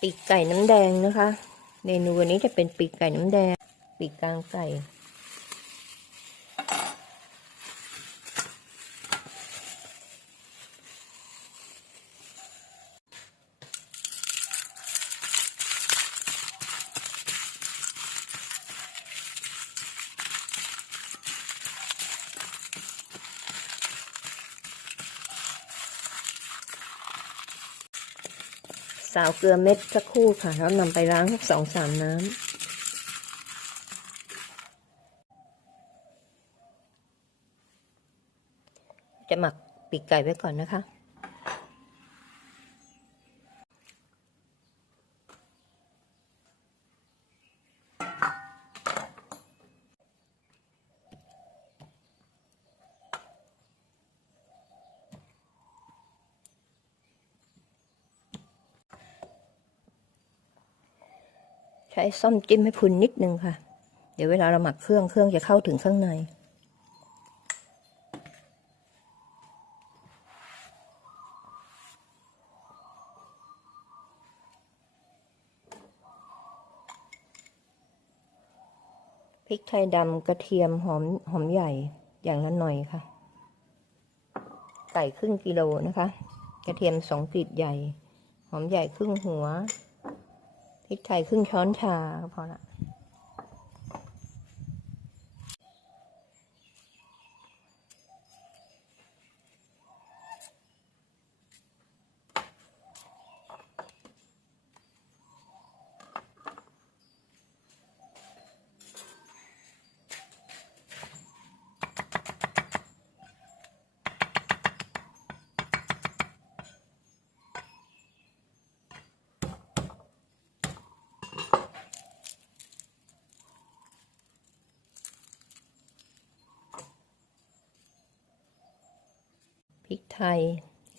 ปีกไก่น้ำแดงนะคะ เมนูวันนี้จะเป็นปีกไก่น้ำแดง ปีกกลางไก่าวเกลือเม็ดสักครู่ค่ะ แล้วนำไปล้างสักสองสามน้ำจะหมักปีกไก่ไว้ก่อนนะคะ ช้ซ่อมจิ้มให้พุนนิดนึงค่ะ เดี๋ยวเวลาเราหมักเครื่องเครื่องจะเข้าถึงข้างในพริกไทยดำกระเทียมหอมหอมใหญ่อย่างละหน่อยค่ะ ไก่ครึ่งกิโลนะคะ กระเทียมสองกลีบใหญ่ หอมใหญ่ครึ่งหัว พริกไทยครึ่งช้อนชาก็พอละ พริกไทย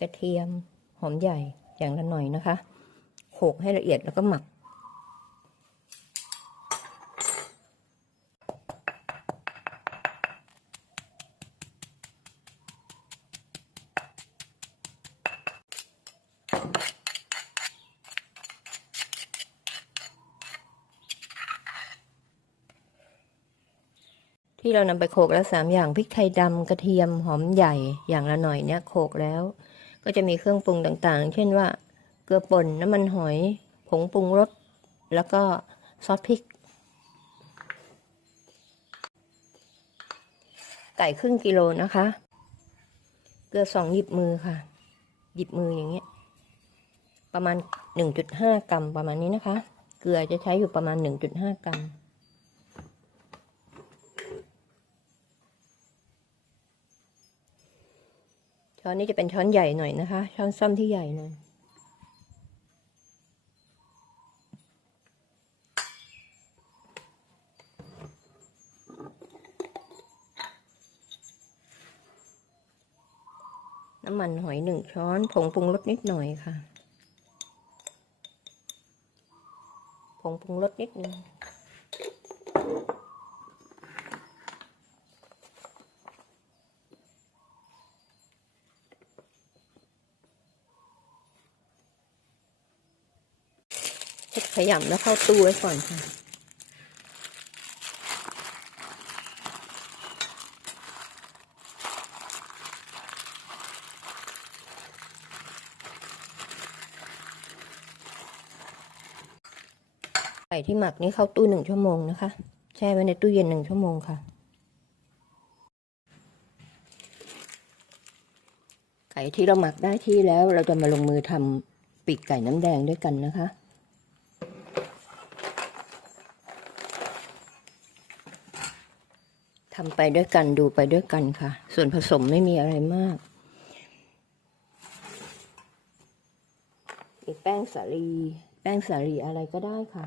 กระเทียม หอมใหญ่อย่างละหน่อยนะคะโขกให้ละเอียดแล้วก็หมัก ที่เรานำไปโขลกแล้วสามอย่างพริกไทยดำกระเทียมหอมใหญ่อย่างละหน่อยเนี่ยโขลกแล้ว ก็จะมีเครื่องปรุงต่างๆ เช่นว่าเกลือป่นน้ำมันหอยผงปรุงรสแล้วก็ซอสพริก ไก่ครึ่งกิโลนะคะ เกลือสองหยิบมือค่ะ หยิบมืออย่างเงี้ยประมาณหนึ่งจุดห้ากรัมประมาณนี้นะคะ เกลือจะใช้อยู่ประมาณหนึ่งจุดห้ากรัม ช้อนนี้จะเป็นช้อนใหญ่หน่อยนะคะ ช้อนซ่อมที่ใหญ่หน่อยน้ำมันหอยหนึ่งช้อน ผงปรุงรสนิดหน่อยค่ะ ผงปรุงรสนิดนึง ข ยำแล้วเข้าตู้ไว้ก่อนค่ะ ไก่ที่หมักนี่เข้าตู้หนึ่งชั่วโมงนะคะ แช่ไว้ในตู้เย็นหนึ่งชั่วโมงค่ะ ไก่ที่เราหมักได้ที่แล้วเราจะมาลงมือทำปีกไก่น้ำแดงด้วยกันนะคะ ทำไปด้วยกันดูไปด้วยกันค่ะ ส่วนผสมไม่มีอะไรมากมีแป้งสาลี แป้งสาลีอะไรก็ได้ค่ะ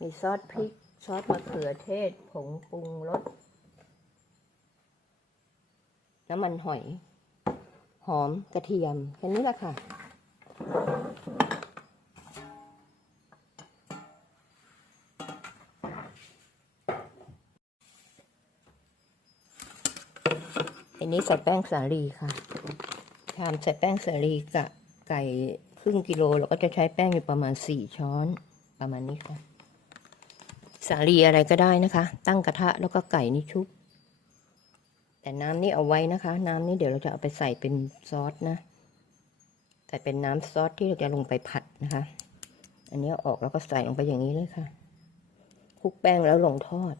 มีซอสพริก ซอสมะเขือเทศ ผงปรุงรส น้ำมันหอย หอมกระเทียมแค่นี้แหละค่ะ อันนี้ใส่แป้งสาลีค่ะชามใส่แป้งสาลีกับไก่ครึ่งกิโลเราก็จะใช้แป้งอยู่ประมาณสี่ช้อนประมาณนี้ค่ะ สาลีอะไรก็ได้นะคะ ตั้งกระทะแล้วก็ไก่นี่ชุบ แต่น้ำนี่เอาไว้นะคะ น้ำนี่เดี๋ยวเราจะเอาไปใส่เป็นซอสนะใส่เป็นน้ำซอสที่เราจะลงไปผัดนะคะ อันนี้อออกแล้วก็ใส่ลงไปอย่างนี้เลยค่ะคลุกแป้งแล้วลงทอด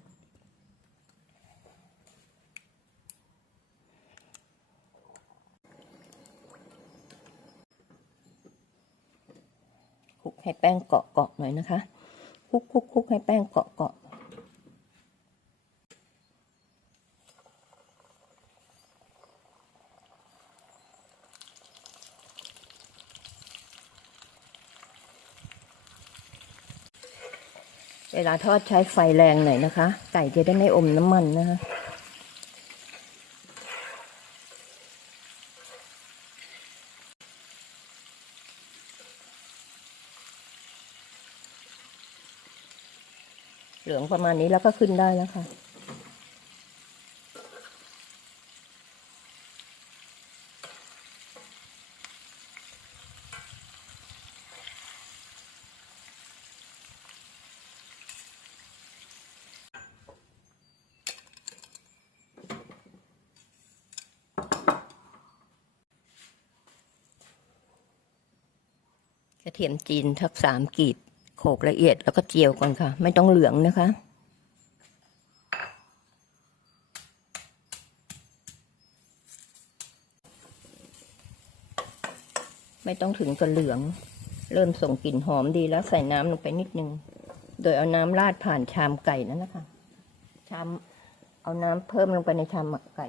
ให้แป้งเกาะเกาะหน่อยนะคะ คุกคุกคุกให้แป้งเกาะเกาะเวลาทอดใช้ไฟแรงหน่อยนะคะ ไก่จะได้ไม่อมน้ำมันนะคะ เหลืองประมาณนี้แล้วก็ขึ้นได้แล้วค่ะ กระเทียมจีนทักสามกีบ โขลกละเอียดแล้วก็เจียวก่อนค่ะ ไม่ต้องเหลืองนะคะ ไม่ต้องถึงกับเหลือง เริ่มส่งกลิ่นหอมดีแล้วใส่น้ำลงไปนิดนึง โดยเอาน้ำราดผ่านชามไก่นั่นนะคะ ชามเอาน้ำเพิ่มลงไปในชามหมักไก่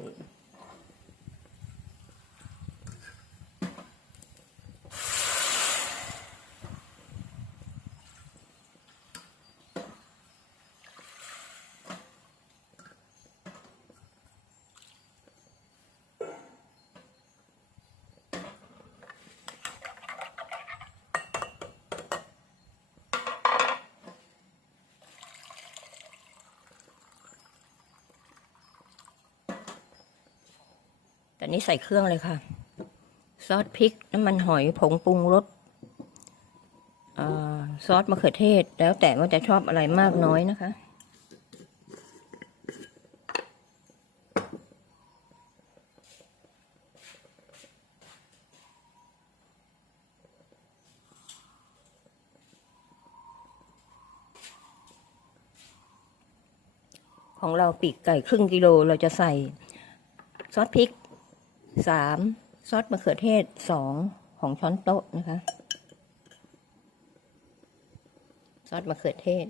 แต่นี้ใส่เครื่องเลยค่ะ ซอสพริกน้ำมันหอยผงปรุงรสอซอสมะเขือเทศ แล้วแต่ว่าจะชอบอะไรมากน้อยนะคะ ของเราปีกไก่ครึ่งกิโลเราจะใส่ซอสพริก สามซอสมะเขือเทศสองของช้อนโต๊ะนะคะ ซอสมะเขือเทศ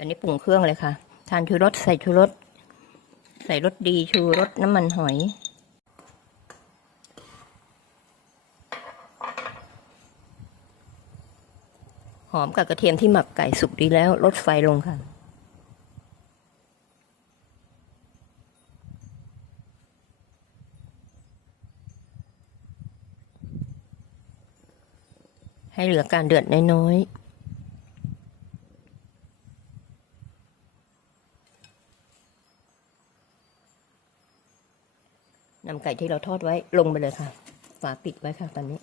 ตอนนี้ปรุงเครื่องเลยค่ะ ทานชูรสใส่ชูรสใส่รสดีชูรสน้ำมันหอย หอมกับกระเทียมที่หมักไก่สุกดีแล้วลดไฟลงค่ะให้เหลือการเดือดน้อยๆ ไก่ที่เราทอดไว้ลงไปเลยค่ะ ฝาปิดไว้ค่ะตอนนี้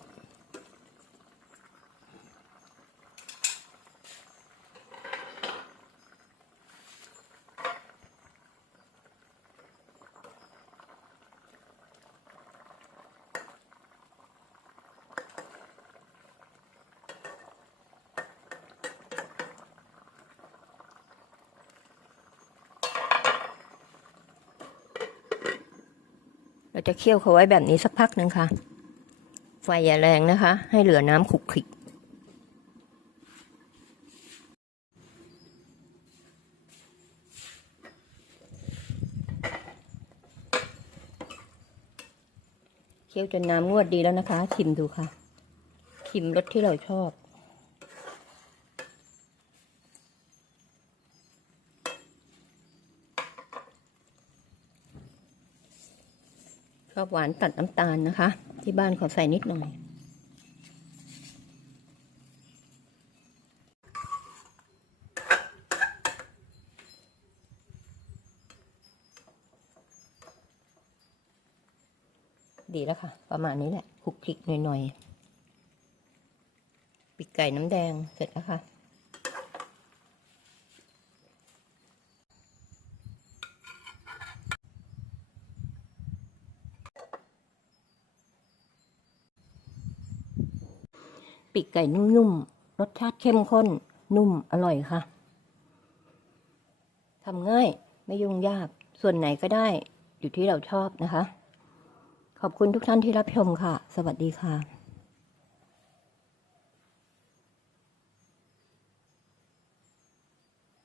เราจะเคี่ยวเขาไว้แบบนี้สักพักหนึ่งค่ะ ไฟอย่าแรงนะคะ ให้เหลือน้ำขุกขิกเคี่ยวจนน้ำงวดดีแล้วนะคะ ชิมดูค่ะ ชิมรสที่เราชอบ ชอบหวานตัดน้ำตาลนะคะ ที่บ้านขอใส่นิดหน่อย ดีแล้วค่ะ ประมาณนี้แหละคลุกคลิกหน่อยๆปีกไก่น้ำแดงเสร็จแล้วค่ะ ปีกไก่นุ่มๆ รสชาติเข้มข้น นุ่มอร่อยค่ะทำง่ายไม่ยุ่งยาก ส่วนไหนก็ได้ อยู่ที่เราชอบนะคะ ขอบคุณทุกท่านที่รับชมค่ะ สวัสดีค่ะ